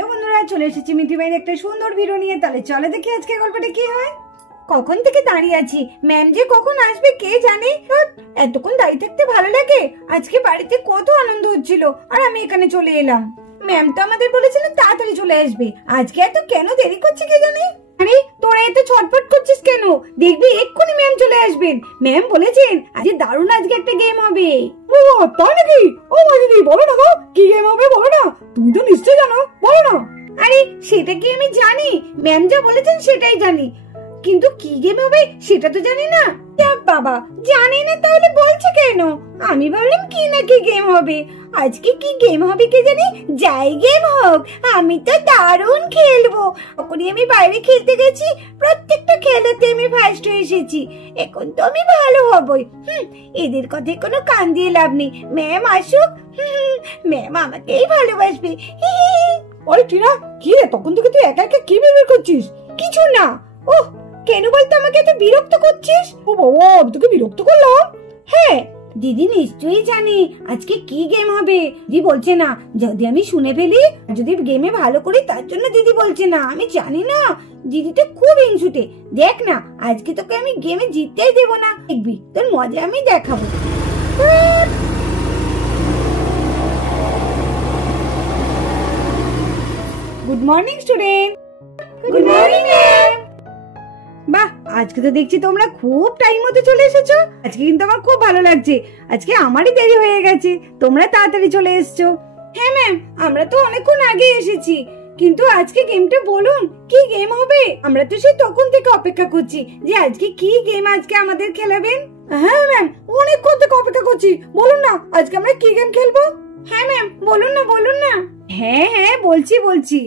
Hello বন্ধুরা, চলে এসেছি মিঠি ভাইয়ের একটা সুন্দর ভিডিও নিয়ে। তাহলে চলে দেখি আজকে গল্পটা কি হয়। কখন থেকে দাঁড়িয়ে আছি, ম্যাম যে কখন আসবে কে জানে। এতক্ষণ দাঁড়িয়ে থাকতে ভালো লাগে। আজকে বাড়িতে কত আনন্দ হচ্ছিল আর আমি এখানে চলে এলাম। ম্যাম তো আমাদের বলেছিলেন তাড়াতাড়ি চলে আসবে, আজকে এত কেন দেরি করছে কে জানে। আরে তোরা এত ছটফট করছিস কেন? দেখবি এক্ষুনি ম্যাম চলে আসবেন। ম্যাম বলেছেন আজকে দারুণ আজকে একটা গেম হবে। ও তাই নাকি? ও মাদিদি বলো না গো, কি গেম হবে বলো না, তুমি তো নিশ্চয়ই জানো, বলো না। আরে সেটা কি আমি জানি, ম্যাম যা বলেছেন সেটাই জানি, কিন্তু কি গেম হবে সেটা তো জানি না। বাবা জানি না তাহলে বলছে কেন? আমি ভাবলাম কি না কি গেম হবে। আজকে কি গেম হবে কে জানি। যাই গেম হোক আমি তো দারুণ খেলবো। তখনই আমি বাইরে খেলতে গেছি, প্রত্যেকটা খেলাতে আমি ফার্স্ট হয়ে এসেছি। এখন তো আমি ভালো হবই। এদের কথায় কোনো কান দিয়ে লাভ নেই। ম্যাম আসুক, ম্যাম আমাকেই ভালোবাসবে। আরে টিনা, কি রে তখন থেকে তুই একা একা কি বের করছিস? কিছু না। ওহ কেন বলতো আমাকে এত বিরক্ত করছিস? ও বাবা, আমি তোকে বিরক্ত করলাম? হ্যাঁ, দিদি নিশ্চয়ই জানে আজকে কি গেম হবে। দিদি বলছে না, যদি আমি শুনে ফেলি, যদি গেমে ভালো করি তার জন্য দিদি বলছে না। আমি জানি না, দিদিটা খুব হিংসুটে। দেখ না, আজকে তোকে আমি গেমে জিততেই দেবো না। দেখবি তোর মজা আমি দেখাবো। Good morning student. Good morning ma'am. বাহ, আজকে তো দেখছি তোমরা খুব টাইম মতো চলে এসেছো। আজকে কিন্তু আমার খুব ভালো লাগছে। আজকে আমারই দেরি হয়ে গেছে, তোমরা তাড়াতাড়ি চলে এসেছো। হ্যাঁ ম্যাম, আমরা তো অনেকক্ষণ আগে এসেছি, কিন্তু আজকে গেমটা বলুন কি গেম হবে। আমরা তো সেই তখন থেকে অপেক্ষা করছি যে আজকে কি গেম আজকে আমাদের খেলাবেন। হ্যাঁ ম্যাম, অনেকক্ষণ থেকে অপেক্ষা করছি, বলুন না আজকে আমরা কি গেম খেলবো। হ্যাঁ ম্যাম, বলুন না বলুন না। হ্যাঁ হ্যাঁ বলছি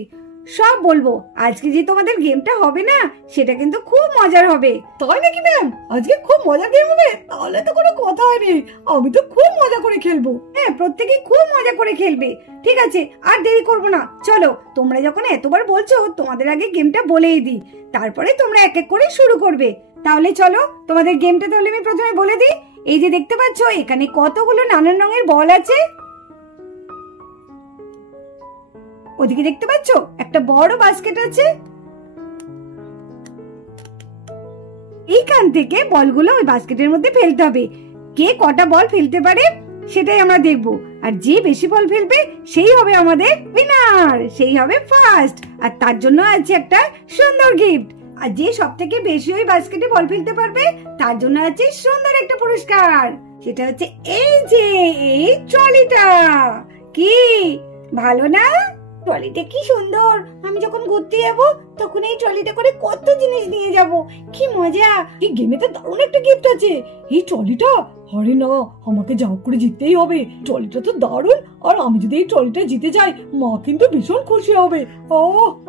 সব বলবো। আজকে যে তোমাদের গেমটা হবে না, সেটা কিন্তু খুব মজার হবে। তাই নাকি ম্যাম? আজকে খুব মজার গেম হবে? তাহলে তো কোনো কথাই নেই, আমি তো খুব মজা করে খেলবো। হ্যাঁ, প্রত্যেকে খুব মজা করে খেলবে। ঠিক আছে, আর দেরি করবো না, চলো। তোমরা যখন এতবার বলছো, তোমাদের আগে গেমটা বলেই দিই, তারপরে তোমরা এক এক করে শুরু করবে। তাহলে চলো তোমাদের গেমটা তাহলে আমি প্রথমে বলে দিই। এই যে দেখতে পাচ্ছ, এখানে কতগুলো নানান রঙের বল আছে। ওদিকে দেখতে পাচ্ছ একটা বড় বাস্কেট আছে। এইখান থেকে বলগুলো ওই বাস্কেটের মধ্যে ফেলতে হবে। কে কটা বল ফেলতে পারে সেটাই আমরা দেখব, আর যে বেশি বল ফেলবে সেই হবে আমাদের উইনার, সেই হবে ফার্স্ট। আর তার জন্য আছে একটা সুন্দর গিফট। আর যে সব থেকে বেশি ওই বাস্কেটে বল ফেলতে পারবে তার জন্য আছে সুন্দর একটা পুরস্কার। সেটা হচ্ছে এই যে এই ট্রলিটা। কি ভালো না? ট্রলিটা কি সুন্দর। আমি যখন ঘুরতে যাব তখন এই ট্রলিটা করে কত জিনিস নিয়ে যাব। কি মজা। এই গেমে তো দারুণ একটা গিফট আছে, এই ট্রলিটা। আরে না, আমাকে যা করে জিততেই হবে। ট্রলিটা তো দারুণ, আর আমি যদি এই ট্রলিটা জিতে যাই, মা কিন্তু ভীষণ খুশি হবে। ও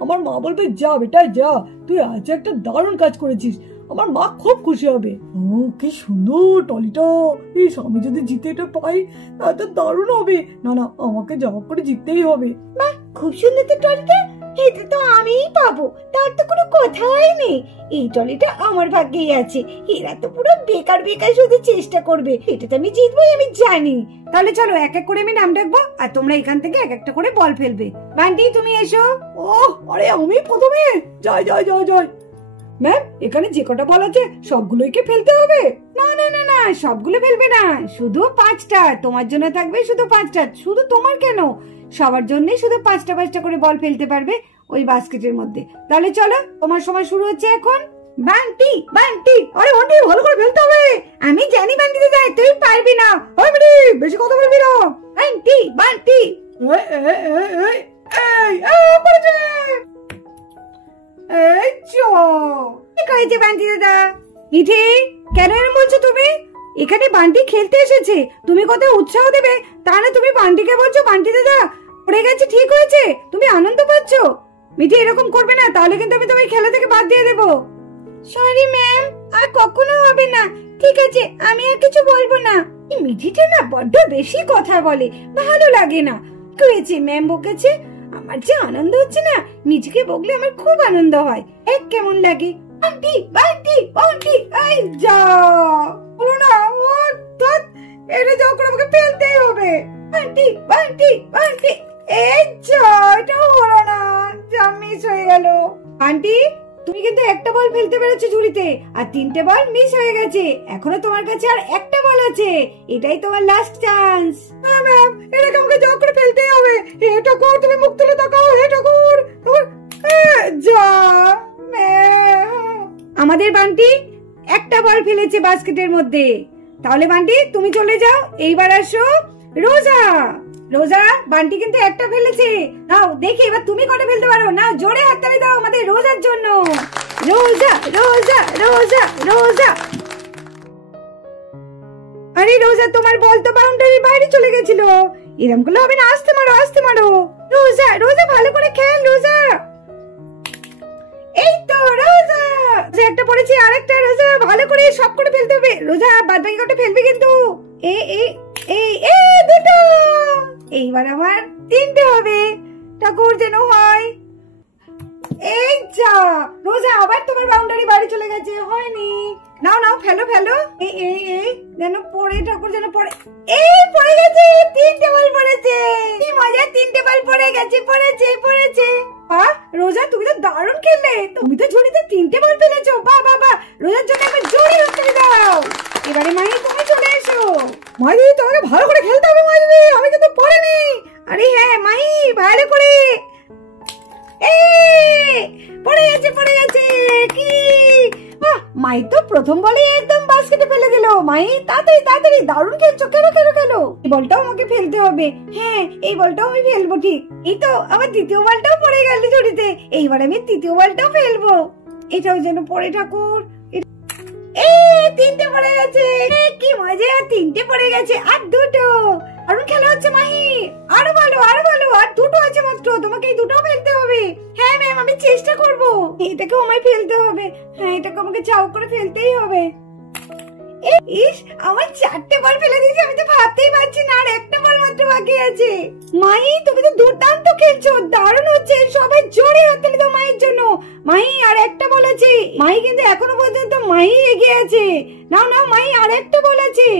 আমার মা বলবে, যা বেটা যা, তুই আজ একটা দারুণ কাজ করেছিস। আমার মা খুব খুশি হবে। ও কি সুন্দর ট্রলিটা। এই আমি যদি জিতে এটা পাই তা তো দারুণ হবে। না না, আমাকে যা করে জিততেই হবে। বাহ, খুব সুন্দর তো ট্রলিটা। এটা তো আমিই পাবো, তার তো কোনো কথাই নেই। এই ট্রলিটা আমার ভাগ্যেই আছে। এরা তো পুরো বেকার বেকার শুধু চেষ্টা করবে। এটা তো আমি জিতবই, আমি জানি। তাহলে চলো এক এক করে আমি নাম ডাকবো, আর তোমরা এখান থেকে এক একটা করে বল ফেলবে। বান্টি তুমি এসো। ও আরে আমি প্রথমে? যাই যাই যাই যাই। ম্যাম, এখানে যে কটা বল আছে সবগুলোই কি ফেলতে হবে? না না না না, সবগুলো ফেলবে না, শুধু 5টা। তোমার জন্য থাকবে শুধু 5টা। শুধু তোমার কেন, সবার জন্য শুধু 5টা করে বল ফেলতে পারবে ওই বাস্কেটের মধ্যে। তাহলে চলো, তোমার সময় শুরু হচ্ছে এখন। বান্টি বান্টি, আরে বান্টি, ভালো করে ফেলতে হবে। আমি জানি বান্টি দিতে যাই, তুই পারবি না। ওই বেটি, বেশি কথা বলবি না। বান্টি বান্টি, এই এই এই এই পড়েছে। এই চো, কি করেছে বান্টি দাদা? মিঠি, কেন এরকম বলছো তুমি? এখানে বান্টি খেলতে এসেছে, তুমি কত উৎসাহ দেবে, তা না তুমি বান্টিকে বলছো বান্টি দাদা পড়ে গেছে ঠিক হয়েছে, তুমি আনন্দ পাচ্ছ। মিঠি এরকম করবে না, তাহলে কিন্তু আমি তোমায় খেলা থেকে বাদ দিয়ে দেবো। সরি ম্যাম, আর কখনো হবে না। ঠিক আছে, আমি আর কিছু বলবো না। এই মিঠিটা না বড্ড বেশি কথা বলে, ভালো লাগে না। কি হয়েছে, ম্যাম বকেছে? আমার যে আনন্দ হচ্ছে না, মিঠিকে বকলে আমার খুব আনন্দ হয়। এক কেমন লাগে। বান্টি বান্টি বান্টি, এই যা বলো না। ও ধ্যাৎ, এটা যা করে আমাকে ফেলতেই হবে। বান্টি বান্টি বান্টি, এই যা, এটা হলো না। যা মিস হয়ে গেল। আন্টি, তুমি কিন্তু একটা বল ফেলতে পেরেছো ঝুড়িতে, আর 3টে বল মিস হয়ে গেছে। এখনো তোমার কাছে আর একটা বল আছে, এটাই তোমার লাস্ট চান্স। হ্যাঁ ম্যাম, এটাকে আমাকে জোর করে ফেলতেই হবে। হে ঠাকুর, তুমি মুখ তুলে তাকাও। হে ঠাকুর, যা। আমাদের বান্টি একটা বল ফেলেছে বাস্কেটের মধ্যে। তাহলে বান্টি তুমি চলে যাও। এইবার আসো রোজা। রোজা, বান্টি কিন্তু একটা ফেলেছে। নাও দেখি এবার তুমি কটা ফেলতে পারো। নাও জোরে হাততালি দাও আমাদের রোজার জন্য। রোজা রোজা রোজা রোজা। আরে রোজা, তোমার বল তো বাউন্ডারির বাইরে চলে গেছিল। এরকম করলে হবে না, আস্তে মারো আস্তে মারো। রোজা রোজা, ভালো করে খেল রোজা। এই তো রোজা, একটা পড়েছি আরেকটা। রোজা ভালো করে সব করে ফেলতে হবে। রোজা বাদ বাকি কটা ফেলবে কিন্তু। এই এই এই এই দুটো। এইবার আমার 3টে হবে। ঠাকুর যেন হয়। এই যা, রোজা আবার তোমার বাউন্ডারি বাড়ি চলে গেছে, হয়নি। নাও নাও ফেলো ফেলো। এই এই এই যেন পড়ে, ঠাকুর যেন পড়ে। এই পড়ে গেছে, 3টে বল পড়েছে। কি মজা, 3টে বল পড়ে গেছে। পড়েছে পড়েছে। বাহ রোজা, তুমি তো দারুণ খেললে। তুমি তো ঝুড়িতে 3টে বল ফেলেছো। বাহ বাহ বাহ, রোজার জন্য একবার জোরে হাততালি দাও। এবারে মাই তুমি চলে এসো। মাই দিদি, তোমাকে ভালো করে খেলতে হবে মাই দিদি, আমি কিন্তু পড়িনি। আরে হ্যাঁ মাই, ভালো করে। পড়ে গেছে পড়ে গেছে। কি বাহ, মাই তো প্রথম বলে একদম বাস্কেটে ফেলে দিল। মাই তাড়াতাড়ি তাড়াতাড়ি, দারুণ খেলছো। খেলো খেলো খেলো। এই বলটাও আমাকে ফেলতে হবে। হ্যাঁ, এই বলটাও আমি ফেলবো। ঠিক, এই তো আমার দ্বিতীয় বলটাও পড়ে গেল ঝুড়িতে। এইবার আমি তৃতীয় বলটাও ফেলবো। এটাও যেন পড়ে ঠাকুর। এই 3টে পড়ে গেছে। কি মজা, 3টে পড়ে গেছে আর 2টো। আরো খেলা হচ্ছে মাহি। আরো ভালো আরো ভালো। আর 2টো আছে মাত্র, তোমাকে এই 2টো ফেলতে হবে। হ্যাঁ ম্যাম, আমি চেষ্টা করব। এটাকেও আমায় ফেলতে হবে। হ্যাঁ, এটাকে আমাকে চাও করে ফেলতেই হবে। ইস, আমার 4টে বল ফেলে দিয়েছি। আমি তো ভাবতেই পারছি না আর একটা বল মাত্র বাকি আছে। মাহি, তুমি তো দুর্দান্ত খেলছো, দারুণ হচ্ছে। সবাই জোরে হাততালি দাও মায়ের জন্য। মাহি, আর একটা বল আছে। মাহি কিন্তু এখনো পর্যন্ত মাহি এগিয়ে আছে। নাও নাও মাহি, আর একটা বল আছে।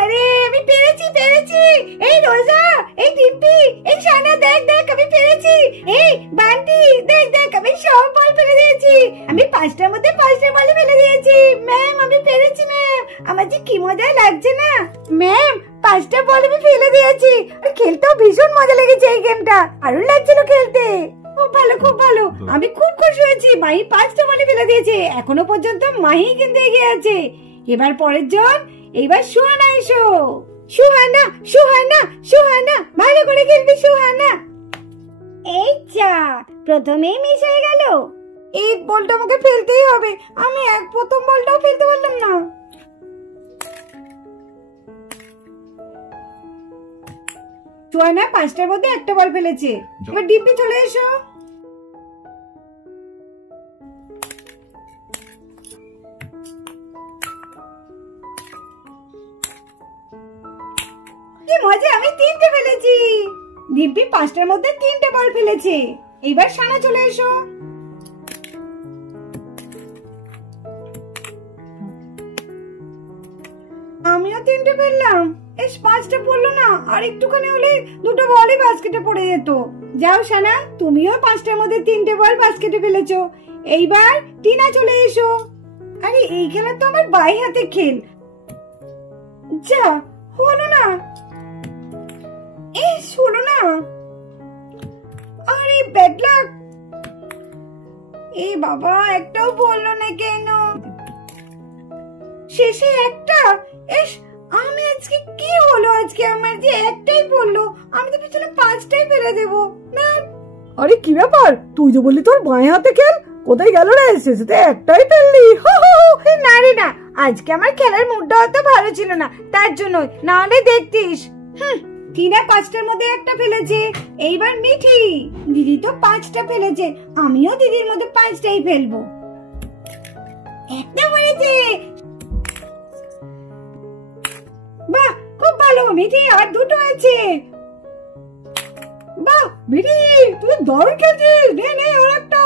আরে আমি পেরেছি পেরেছি। এই রোজা, এই ডিম্পি, এই সানা, দেখ দেখ আমি পেরেছি। এই বান্টি, দেখ দেখ আমি সব বল ফেলে দিয়েছি। আমি 5টার মধ্যে 5টে বল ফেলে দিয়েছি। ম্যাম, আমি পেরেছি ম্যাম। আমার যে কি মজা লাগছে না ম্যাম। 5টা বল আমি ফেলে দিয়েছি। আর খেলতেও ভীষণ মজা লেগেছে এই গেমটা। আরো লাগছিল খেলতে। খুব ভালো খুব ভালো, আমি খুব খুশি হয়েছি। মাহি 5টা বল ফেলে দিয়েছে। এখনো পর্যন্ত মাহি কিন্তু এগিয়ে আছে। এবার পরের জন, এইবার সুহানা এসো। সুহানা সুহানা সুহানা, ভালো করে খেলবি সুহানা। এই যা, প্রথমেই মিস হয়ে গেল। এই বলটা আমাকে ফেলতেই হবে। আমি প্রথম বলটাও ফেলতে পারলাম না। সুহানা 5টার মধ্যে একটা বল ফেলেছে। এবার ডিম্পি চলে এসো। কি মজা, আমি 3টে ফেলেছি। ডিম্পি 5টার মধ্যে 3টে বল ফেলেছে। এইবার সানা চলে এসো। আমিও 3টে ফেললাম। এস 5টা পড়লো না, আর একটুখানি হলে 2টো বলই বাস্কেটে পড়ে যেত। যাও সানা, তুমিও 5টার মধ্যে 3টে বল বাস্কেটে ফেলেছো। এইবার টিনা চলে এসো। আরে এই খেলা তো আমার বাই হাতে খেল। যা, হলো না। এই হলো না। আরে ব্যাড লাক। এই বাবা, একটাও বললো না কেন? শেষে একটা। এস, আমি আজকে কি হলো? আজকে আমার যে একটাই বললো, আমি তো পিছনে 5টাই ফেলে দেবো না। আরে কি ব্যাপার, তুই যে বললি তোর বাঁ হাতে খেল, কোথায় গেল রে? শেষে একটাই ফেললি। না রে না, আজকে আমার খেলার মুডটা অত ভালো ছিল না, তার জন্য। না হলে দেখতিস। টিনা 5টার মধ্যে একটা ফেলেছে। এইবার মিঠি। দিদি তো 5টা ফেলেছে, আমিও দিদির মধ্যে 5টাই ফেলবো। একটা পড়েছে। বাহ, খুব ভালো মিঠি, আর 2টো আছে। বাহ মিঠি, তুই দারুণ খেলছিস। নে নে, আর একটা।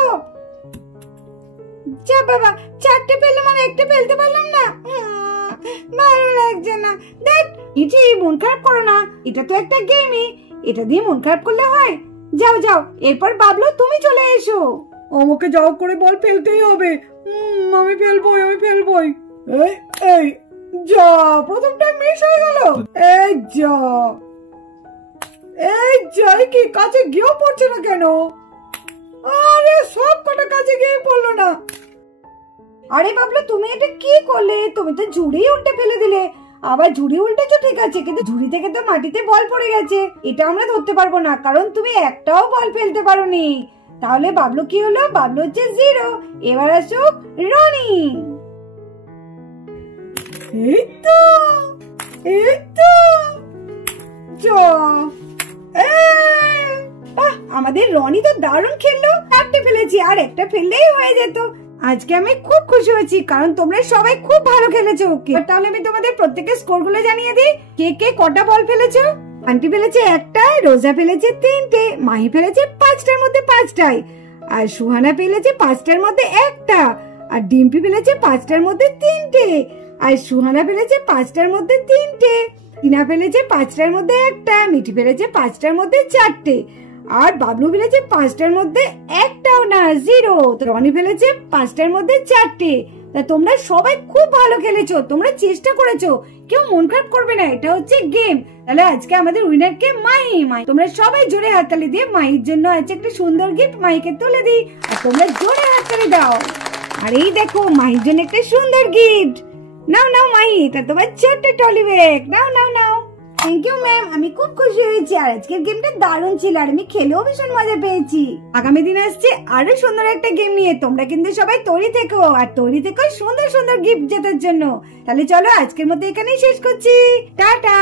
যা বাবা, 4টে ফেললাম আর একটা ফেলতে পারলাম না। ভালো লাগছে না। দেখ মিঠি, মন খারাপ করো না, এটা তো একটা গেমই। এটা দিয়ে মন খারাপ করলে হয়? যাও যাও, এরপর বাবলু তুমি চলে এসো। আমাকে যাও করে বল ফেলতেই হবে। আমি ফেলবই। এই এই যা, প্রথমটা মিস হয়ে গেল। এই যা কি কাছে গিয়েও পড়ছে না কেন? আরে সব কটা কাছে গিয়ে পড়লো না। আরে বাবলু, তুমি এটা কি করলে? তুমি তো ঝুড়ি উল্টে ফেলে দিলে। আবার ঝুড়ি উল্টেছো ঠিক আছে, কিন্তু ঝুড়ি থেকে তো মাটিতে বল পড়ে গেছে, এটা আমরা ধরতে পারবো না, কারণ তুমি একটাও বল ফেলতে পারোনি। তাহলে বাবলু কি হলো? বাবলু হচ্ছে 0। এবার আসুক রনি। এই তো যা। আমাদের রনি তো দারুণ খেললো, 4টে ফেলেছি, আর একটা ফেললেই হয়ে যেত। আজকে আমি খুব খুশি হয়েছি, কারণ তোমরা সবাই খুব ভালো খেলেছো। তাহলে আমি তোমাদের প্রত্যেকের স্কোর গুলো জানিয়ে দিই। কে কটা বল ফেলেছো? আন্টি ফেলেছে 1টায়, রোজা ফেলেছে 3টে, মাহি ফেলেছে 5টার মধ্যে 5টাই, আর সুহানা ফেলেছে 5টার মধ্যে 1টা, আর ডিম্পি ফেলেছে 5টার মধ্যে 3টে, আর সুহানা ফেলেছে 5টার মধ্যে 3টে, টিনা ফেলেছে 5টার মধ্যে 1টা, মিঠি ফেলেছে 5টার মধ্যে 4টে, আর বাবলু ফেলেছে 5টার মধ্যে 1টাও না, 0। তো রনি ফেলেছে 5টার মধ্যে 4টে। তা তোমরা সবাই খুব ভালো খেলেছো, তোমরা চেষ্টা করেছো, কেউ মন খারাপ করবে না, এটা হচ্ছে গেম। তাহলে আজকে আমাদের উইনার কে মাহি। তোমরা সবাই জোরে হাততালি দিয়ে মাহির জন্য আছে একটা সুন্দর গিফট মাহিকে তুলে দিই, আর তোমরা জোরে হাততালি দাও। আর এই দেখো মাহির জন্য একটা সুন্দর গিফট। নাও নাও মাহি, এটা তোমার ছোট্ট টলি ব্যাগ, নাও নাও নাও। থ্যাংক ইউ ম্যাম, আমি খুব খুশি হয়েছি, আর আজকের গেমটা দারুণ ছিল, আর আমি খেলেও ভীষণ মজা পেয়েছি। আগামী দিন আসছে আরো সুন্দর একটা গেম নিয়ে, তোমরা কিন্তু সবাই তৈরি থেকো, আর তৈরি থেকো সুন্দর সুন্দর গিফট জেতার জন্য। তাহলে চলো আজকের মতো এখানেই শেষ করছি, টাটা।